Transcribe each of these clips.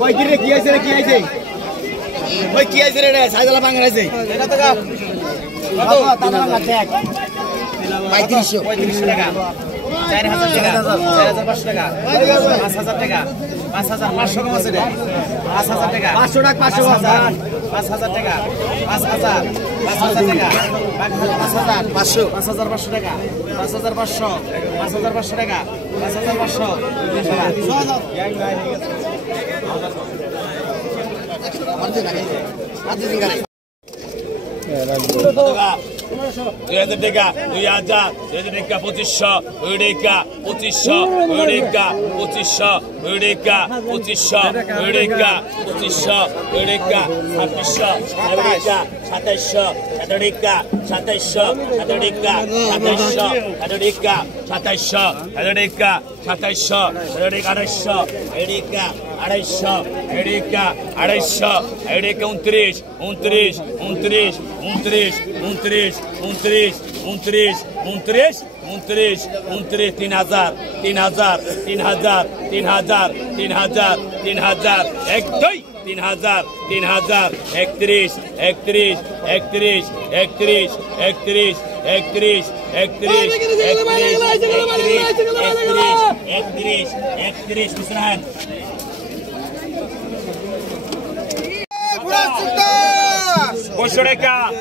কই কি রে কি আইছে রে কি আইছে ওই কি আইছে রে সাইদালা ভাঙা আছে এটা তো কত তাদা ভাঙা দেখ 3500 টাকা 4000 টাকা 4500 টাকা 5000 টাকা 5500 কম আছে রে 5000 টাকা 500 টাকা 500 5000 টাকা 5000 টাকা 500 5500 টাকা 5500 5500 টাকা 5500 টাকা 2000 টাকা 2500 টাকা 2500 টাকা 2500 টাকা 2500 টাকা 2500 টাকা 2600 টাকা 2700 টাকা 2700 টাকা 2700 টাকা 2700 টাকা 2700 টাকা 2800 টাকা 250 টাকা 29 29 29 29 29 29 29 29 29 29 3000 3000 3000 3000 3000 3000 এক দুই 3000 3000 31 31 31 31 31 31 31 31 পিছনে Posso recar,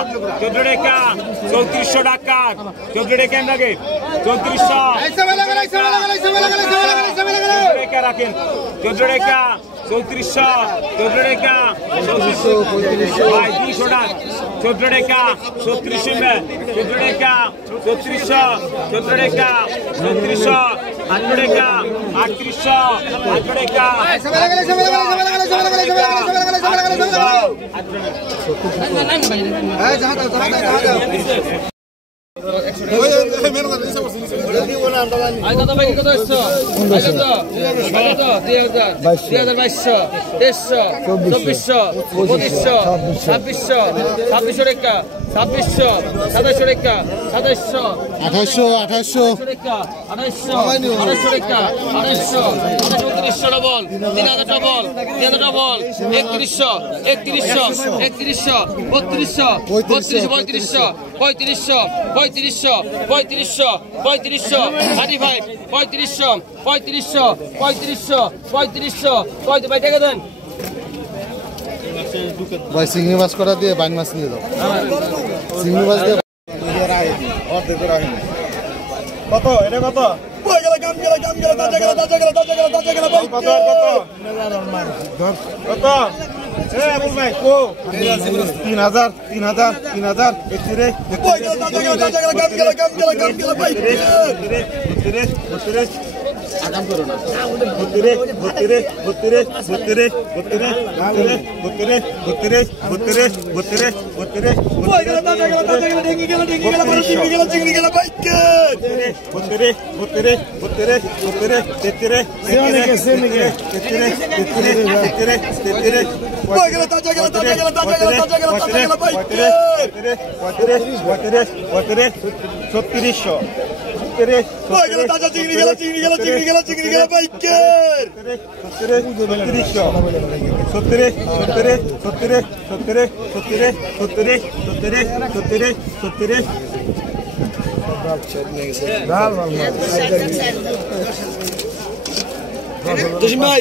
800 recar, 3400 টাকা 14 টাকা লাগে 3400 টাকা রাখেন 14 টাকা 3400 14 টাকা 200 টাকা 14 টাকা 36 মে 14 টাকা 3400 14 টাকা 3400 8 টাকা 3800 8 টাকা ভাই চিংড়ি মাছ করা দিয়ে বাইন মাছ নিয়ে দাও চিংড়ি মাছ দিয়ে কত এটা কত কত 3000 আগাম করো না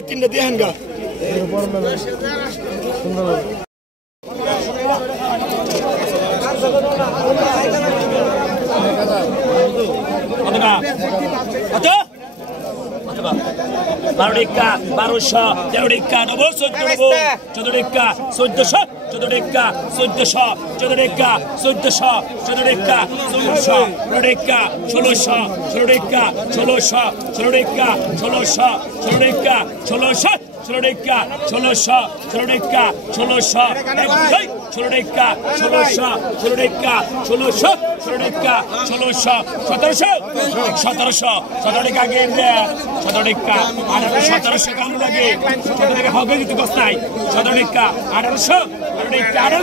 3টা দিয়ে হাঙ্গা কত 12 টাকা 1200 13 টাকা ডবল 14 টাকা 1400 14 টাকা 1400 14 টাকা 1400 14 টাকা 1400 15 টাকা 1600 16 টাকা 1600 16 টাকা 1600 16 টাকা 1600 16 টাকা 1600 16 টাকা 1600 16 টাকা 1600 16 টাকা 1600 16 টাকা 1600 1700 1700 17 টাকা গেম দে 17 টাকা 1700 কাম লাগে 17 টাকা হবে কিন্তু কষ্ট নাই 17 টাকা 1800 1800 17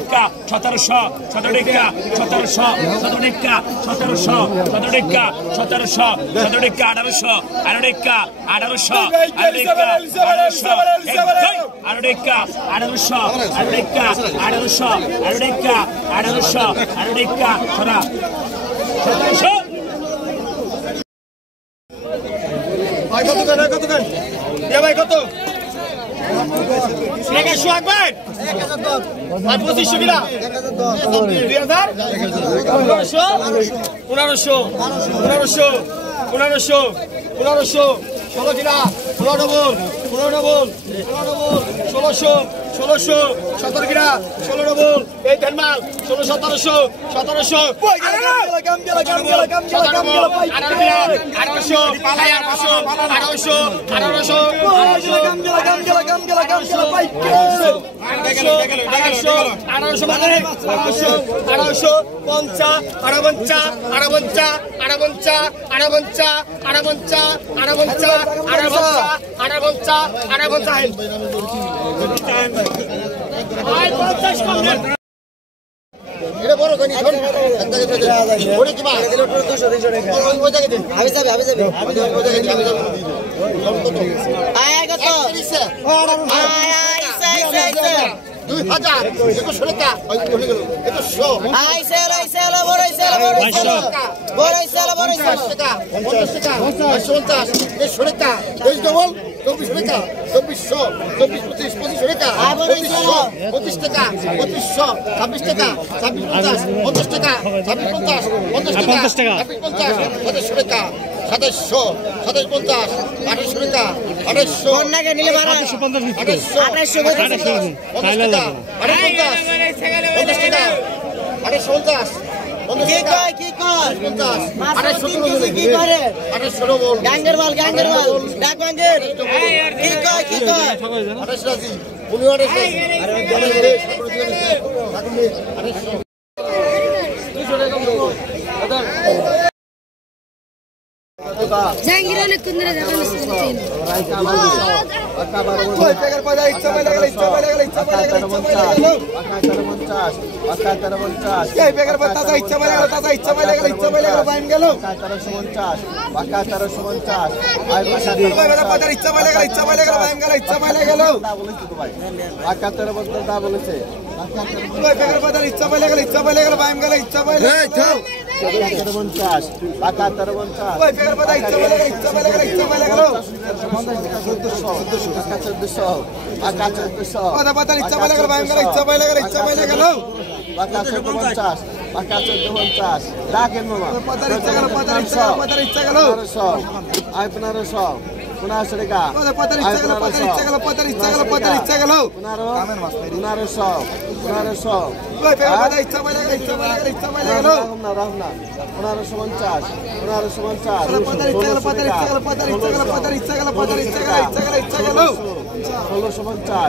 টাকা 1700 17 টাকা 1700 17 টাকা 1700 17 টাকা 1700 17 টাকা 1800 18 টাকা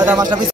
1650